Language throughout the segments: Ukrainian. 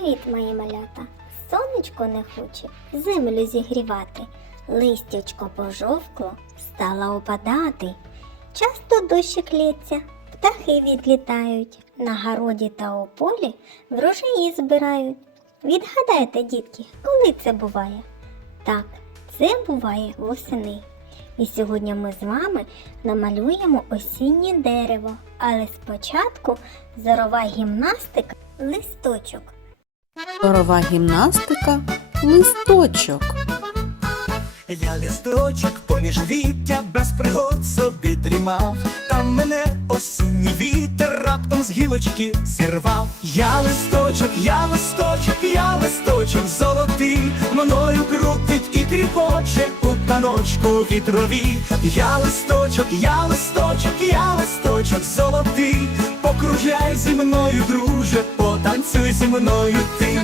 Привіт, мої малята! Сонечко не хоче землю зігрівати, листячко пожовкло стало опадати. Часто дощик лється, птахи відлітають, на городі та у полі врожаї збирають. Відгадайте, дітки, коли це буває? Так, це буває восени. І сьогодні ми з вами намалюємо осіннє дерево, але спочатку зорова гімнастика листочок. Зорова гімнастика листочок. Я листочок поміж віття без пригод собі дрімав, Там мене осінній вітер раптом з гілочки зірвав. Я листочок, я листочок, я листочок золотий, мною крутить і тріпоче у таночку вітрові. Я листочок, я листочок, я листочок золотий, покружляй зі мною, друже, потанцюй зі мною ти.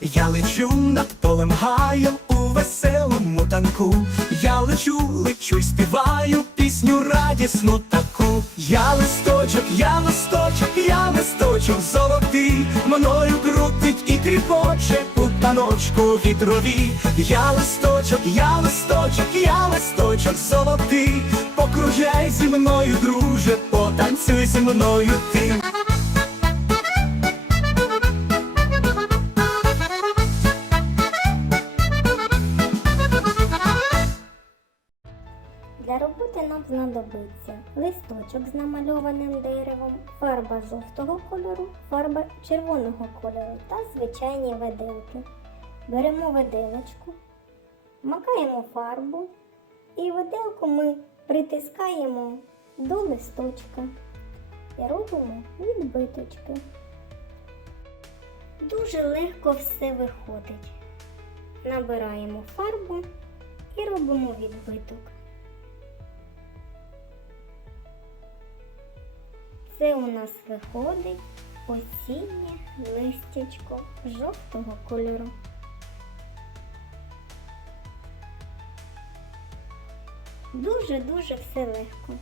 Я лечу над полем гаєм у веселому танку. Я лечу, лечу й співаю пісню радісну таку. Я листочок, я листочок, я листочок золотий, мною крутить і тріпоче у таночку вітрові. Я листочок, я листочок, я листочок золотий, покружай зі мною, друже, потанцюй зі мною ти. Для роботи нам знадобиться листочок з намальованим деревом, фарба жовтого кольору, фарба червоного кольору та звичайні виделки. Беремо виделочку, макаємо фарбу і виделку ми притискаємо до листочка і робимо відбиточки. Дуже легко все виходить. Набираємо фарбу і робимо відбиток. Це у нас виходить осіннє листячко жовтого кольору. Дуже-дуже все легко.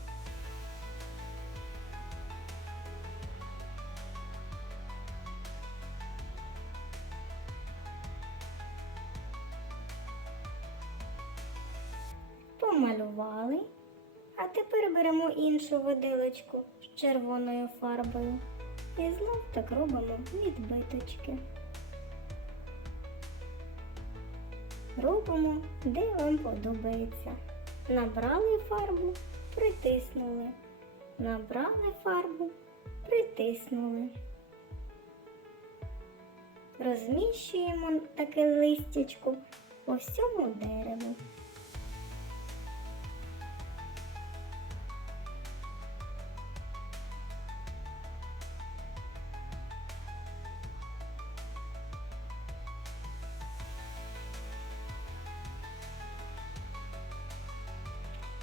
Помалювали. А тепер беремо іншу виделочку з червоною фарбою і знов так робимо відбиточки. Робимо, де вам подобається. Набрали фарбу, притиснули. Набрали фарбу, притиснули. Розміщуємо таке листячко по всьому дереву.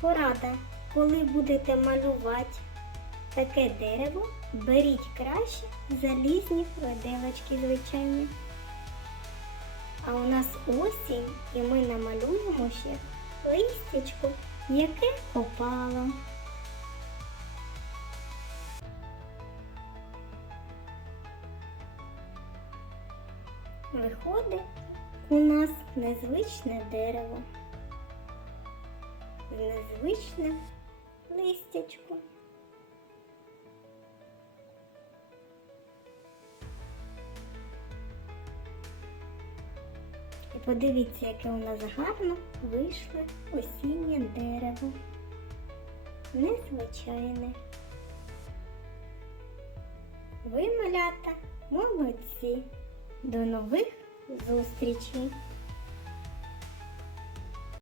Порада, коли будете малювати таке дерево, беріть краще залізні виделочки звичайні. А у нас осінь і ми намалюємо ще листячко, яке опало. Виходить у нас незвичне дерево незвичне листячко. І подивіться, яке у нас гарно вийшло осіннє дерево. Незвичайне. Ви, малята, молодці. До нових зустрічей!